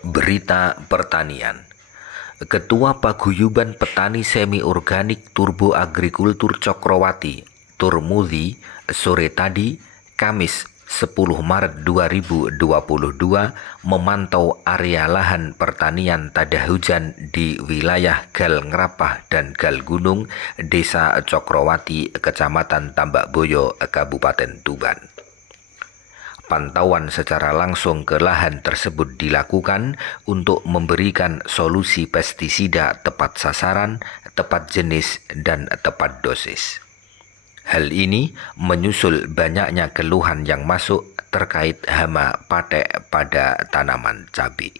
Berita Pertanian. Ketua Paguyuban Petani Semi Organik Turbo Agrikultur Cokrowati, Turmudi, sore tadi, Kamis 10 Maret 2022, memantau area lahan pertanian tada hujan di wilayah Gal Ngrapah dan Gal Gunung, Desa Cokrowati, Kecamatan Tambakboyo, Kabupaten Tuban. Pantauan secara langsung ke lahan tersebut dilakukan untuk memberikan solusi pestisida tepat sasaran, tepat jenis, dan tepat dosis. Hal ini menyusul banyaknya keluhan yang masuk terkait hama patek pada tanaman cabai.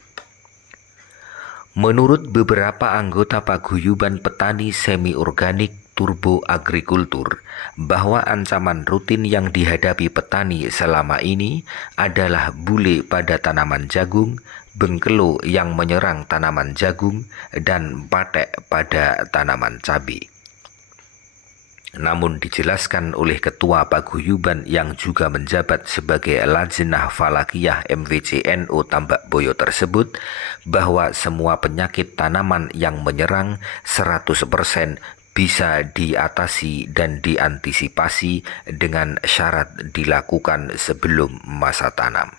Menurut beberapa anggota Paguyuban Petani Semi Organik Turbo Agrikultur, bahwa ancaman rutin yang dihadapi petani selama ini adalah bule pada tanaman jagung, bengkelo yang menyerang tanaman jagung, dan patek pada tanaman cabai. Namun dijelaskan oleh Ketua Paguyuban yang juga menjabat sebagai Lajnah Falakiyah MVC NU Tambakboyo tersebut, bahwa semua penyakit tanaman yang menyerang 100% bisa diatasi dan diantisipasi dengan syarat dilakukan sebelum masa tanam.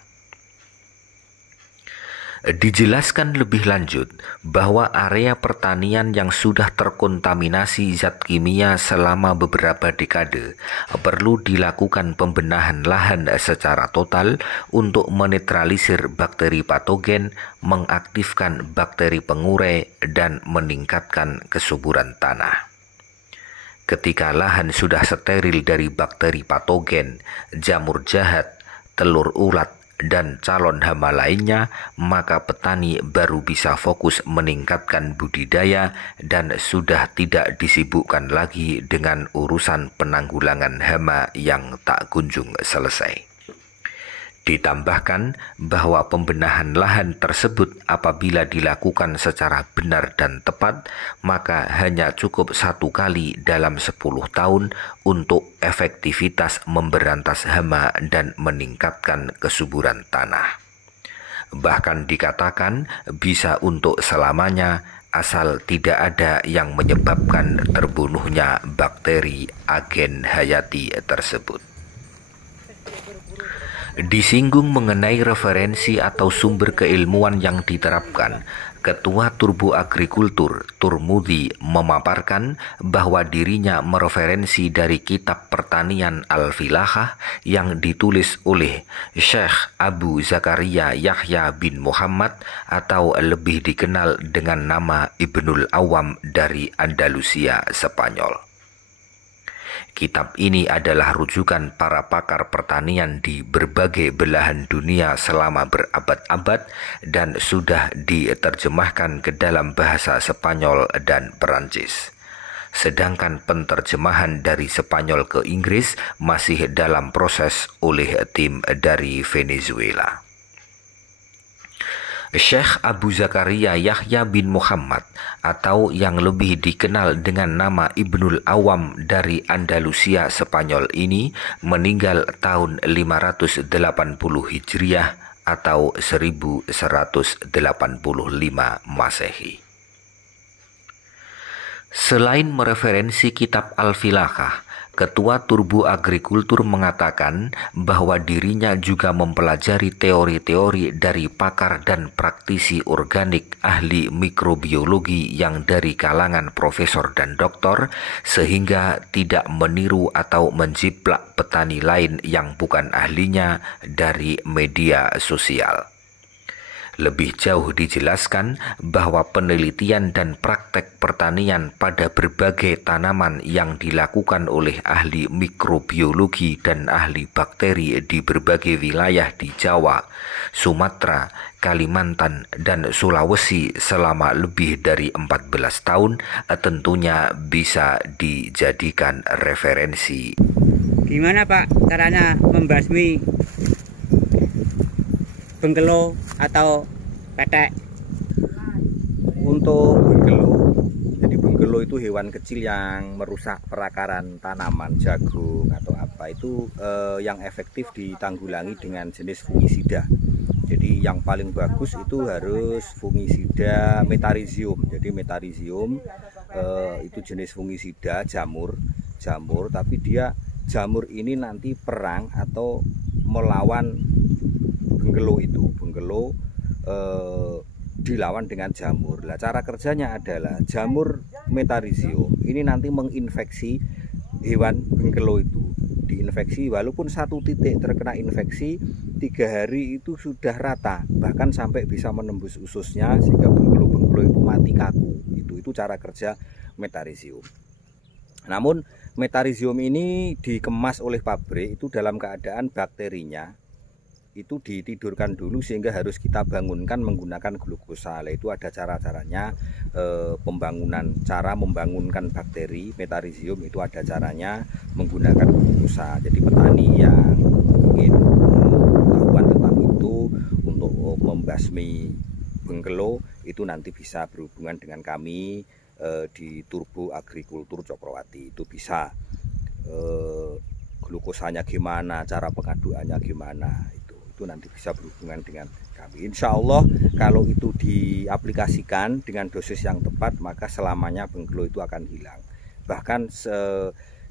Dijelaskan lebih lanjut bahwa area pertanian yang sudah terkontaminasi zat kimia selama beberapa dekade perlu dilakukan pembenahan lahan secara total untuk menetralisir bakteri patogen, mengaktifkan bakteri pengurai, dan meningkatkan kesuburan tanah. Ketika lahan sudah steril dari bakteri patogen, jamur jahat, telur ulat, dan calon hama lainnya, maka petani baru bisa fokus meningkatkan budidaya dan sudah tidak disibukkan lagi dengan urusan penanggulangan hama yang tak kunjung selesai. Ditambahkan bahwa pembenahan lahan tersebut apabila dilakukan secara benar dan tepat, maka hanya cukup 1 kali dalam 10 tahun untuk efektivitas memberantas hama dan meningkatkan kesuburan tanah. Bahkan dikatakan bisa untuk selamanya asal tidak ada yang menyebabkan terbunuhnya bakteri agen hayati tersebut. Disinggung mengenai referensi atau sumber keilmuan yang diterapkan, Ketua Turbo Agrikultur Turmudi memaparkan bahwa dirinya mereferensi dari kitab pertanian Al-Filahah yang ditulis oleh Syekh Abu Zakaria Yahya bin Muhammad atau lebih dikenal dengan nama Ibnul Awam dari Andalusia, Spanyol. Kitab ini adalah rujukan para pakar pertanian di berbagai belahan dunia selama berabad-abad dan sudah diterjemahkan ke dalam bahasa Spanyol dan Perancis. Sedangkan penterjemahan dari Spanyol ke Inggris masih dalam proses oleh tim dari Venezuela. Syekh Abu Zakaria Yahya bin Muhammad atau yang lebih dikenal dengan nama Ibnul Awam dari Andalusia, Spanyol ini meninggal tahun 580 Hijriah atau 1185 Masehi. Selain mereferensi kitab Al-Filahah, Ketua Turbo Agrikultur mengatakan bahwa dirinya juga mempelajari teori-teori dari pakar dan praktisi organik ahli mikrobiologi yang dari kalangan profesor dan doktor, sehingga tidak meniru atau menjiplak petani lain yang bukan ahlinya dari media sosial. Lebih jauh dijelaskan bahwa penelitian dan praktek pertanian pada berbagai tanaman yang dilakukan oleh ahli mikrobiologi dan ahli bakteri di berbagai wilayah di Jawa, Sumatera, Kalimantan, dan Sulawesi selama lebih dari 14 tahun tentunya bisa dijadikan referensi. Gimana Pak caranya membasmi bengkelo atau petek? Untuk bengkelo, jadi bengkelo itu hewan kecil yang merusak perakaran tanaman jagung atau apa itu yang efektif ditanggulangi dengan jenis fungisida. Jadi yang paling bagus itu harus fungisida metarhizium. Jadi metarhizium itu jenis fungisida jamur, tapi dia jamur ini nanti perang atau melawan benggelo itu. Benggelo dilawan dengan jamur. Nah, cara kerjanya adalah jamur metarhizium ini nanti menginfeksi hewan benggelo itu. Diinfeksi, walaupun satu titik terkena infeksi, 3 hari itu sudah rata, bahkan sampai bisa menembus ususnya sehingga benggelo-benggelo itu mati kaku. Itu cara kerja metarhizium. Namun metarhizium ini dikemas oleh pabrik itu dalam keadaan bakterinya itu ditidurkan dulu sehingga harus kita bangunkan menggunakan glukosa. Itu ada cara-caranya pembangunan, cara membangunkan bakteri metarhizium itu ada caranya menggunakan glukosa. Jadi petani yang ingin pengetahuan tentang itu untuk membasmi benggelo itu nanti bisa berhubungan dengan kami di Turbo Agrikultur Cokrowati. Itu bisa glukosanya gimana, cara pengaduannya gimana, itu nanti bisa berhubungan dengan kami. Insya Allah kalau itu diaplikasikan dengan dosis yang tepat, maka selamanya benggelo itu akan hilang. Bahkan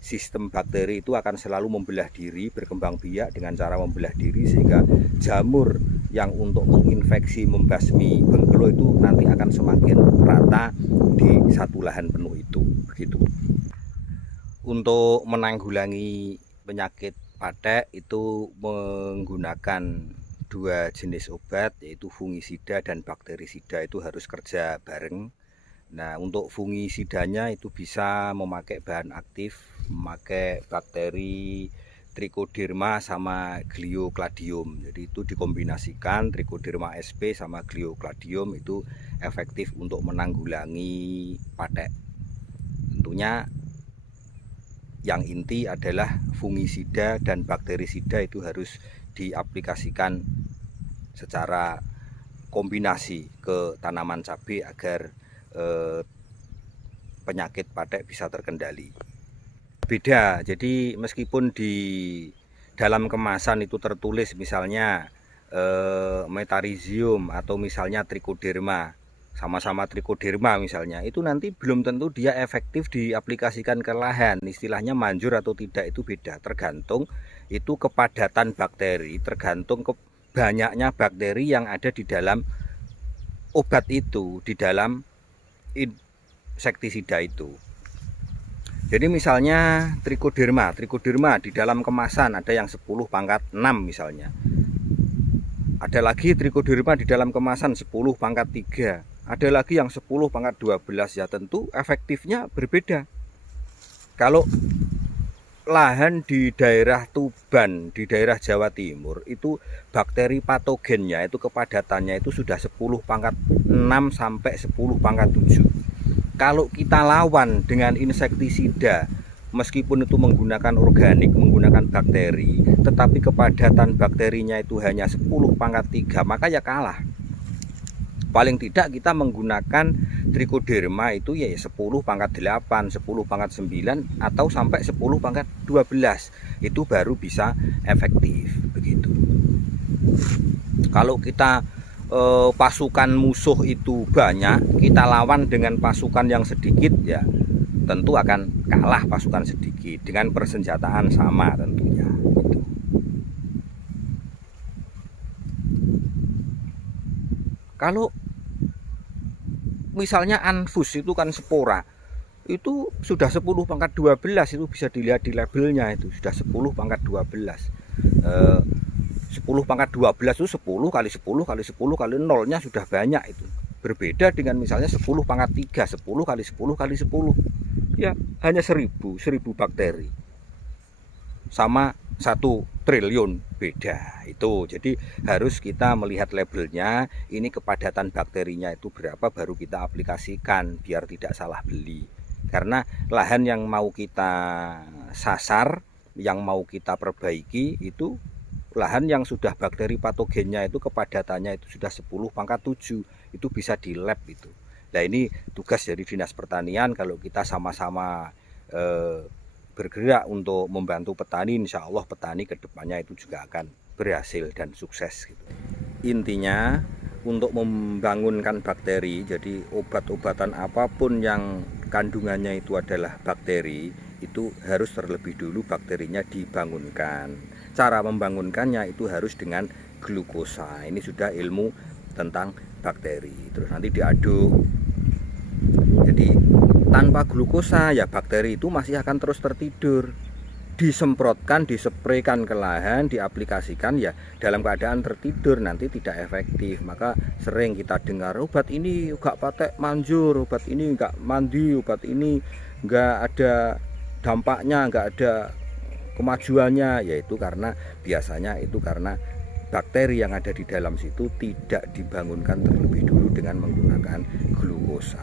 sistem bakteri itu akan selalu membelah diri, berkembang biak dengan cara membelah diri, sehingga jamur yang untuk menginfeksi, membasmi benggelo itu nanti akan semakin rata di satu lahan penuh itu. Begitu. Untuk menanggulangi penyakit patek itu menggunakan 2 jenis obat, yaitu fungisida dan bakterisida, itu harus kerja bareng. Nah, untuk fungisidanya itu bisa memakai bahan aktif, memakai bakteri Trichoderma sama Gliocladium. Jadi itu dikombinasikan Trichoderma sp sama Gliocladium, itu efektif untuk menanggulangi patek. Tentunya yang inti adalah fungisida dan bakterisida itu harus diaplikasikan secara kombinasi ke tanaman cabai agar penyakit patek bisa terkendali. Beda, jadi meskipun di dalam kemasan itu tertulis misalnya metarhizium atau misalnya Trichoderma, sama-sama Trichoderma misalnya, itu nanti belum tentu dia efektif diaplikasikan ke lahan. Istilahnya manjur atau tidak itu beda, tergantung itu kepadatan bakteri, tergantung banyaknya bakteri yang ada di dalam obat itu, di dalam insektisida itu. Jadi misalnya Trichoderma di dalam kemasan ada yang 10/6 misalnya. Ada lagi Trichoderma di dalam kemasan 10/3. Ada lagi yang 10/12, ya tentu efektifnya berbeda. Kalau lahan di daerah Tuban, di daerah Jawa Timur, itu bakteri patogennya itu kepadatannya itu sudah 10/6 sampai 10/7. Kalau kita lawan dengan insektisida, meskipun itu menggunakan organik, menggunakan bakteri, tetapi kepadatan bakterinya itu hanya 10/3, maka ya kalah. Paling tidak kita menggunakan Trichoderma itu ya 10/8, 10/9 atau sampai 10/12. Itu baru bisa efektif begitu. Kalau kita pasukan musuh itu banyak, kita lawan dengan pasukan yang sedikit, ya tentu akan kalah pasukan sedikit dengan persenjataan sama tentunya. Kalau misalnya anfus itu kan spora, itu sudah 10/12, itu bisa dilihat di labelnya, itu sudah 10/12. 10/12 itu 10 kali 10 kali 10 kali nolnya sudah banyak itu. Berbeda dengan misalnya 10/3, 10 kali 10 kali 10. Ya, hanya 1000 bakteri. Sama 1 triliun beda itu. Jadi harus kita melihat labelnya, ini kepadatan bakterinya itu berapa, baru kita aplikasikan biar tidak salah beli. Karena lahan yang mau kita sasar, yang mau kita perbaiki itu lahan yang sudah bakteri patogennya itu kepadatannya itu sudah 10/7, itu bisa di lab itu. Nah, ini tugas dari Dinas Pertanian. Kalau kita sama-sama bergerak untuk membantu petani, insya Allah petani kedepannya itu juga akan berhasil dan sukses gitu. Intinya untuk membangunkan bakteri, jadi obat-obatan apapun yang kandungannya itu adalah bakteri, itu harus terlebih dulu bakterinya dibangunkan. Cara membangunkannya itu harus dengan glukosa. Ini sudah ilmu tentang bakteri. Terus nanti diaduk. Jadi tanpa glukosa ya bakteri itu masih akan terus tertidur. Disemprotkan, dispraykan ke lahan, diaplikasikan ya dalam keadaan tertidur, nanti tidak efektif. Maka sering kita dengar obat ini enggak patek manjur, obat ini enggak mandi, obat ini enggak ada dampaknya, enggak ada kemajuannya, yaitu karena biasanya itu karena bakteri yang ada di dalam situ tidak dibangunkan terlebih dulu dengan menggunakan glukosa.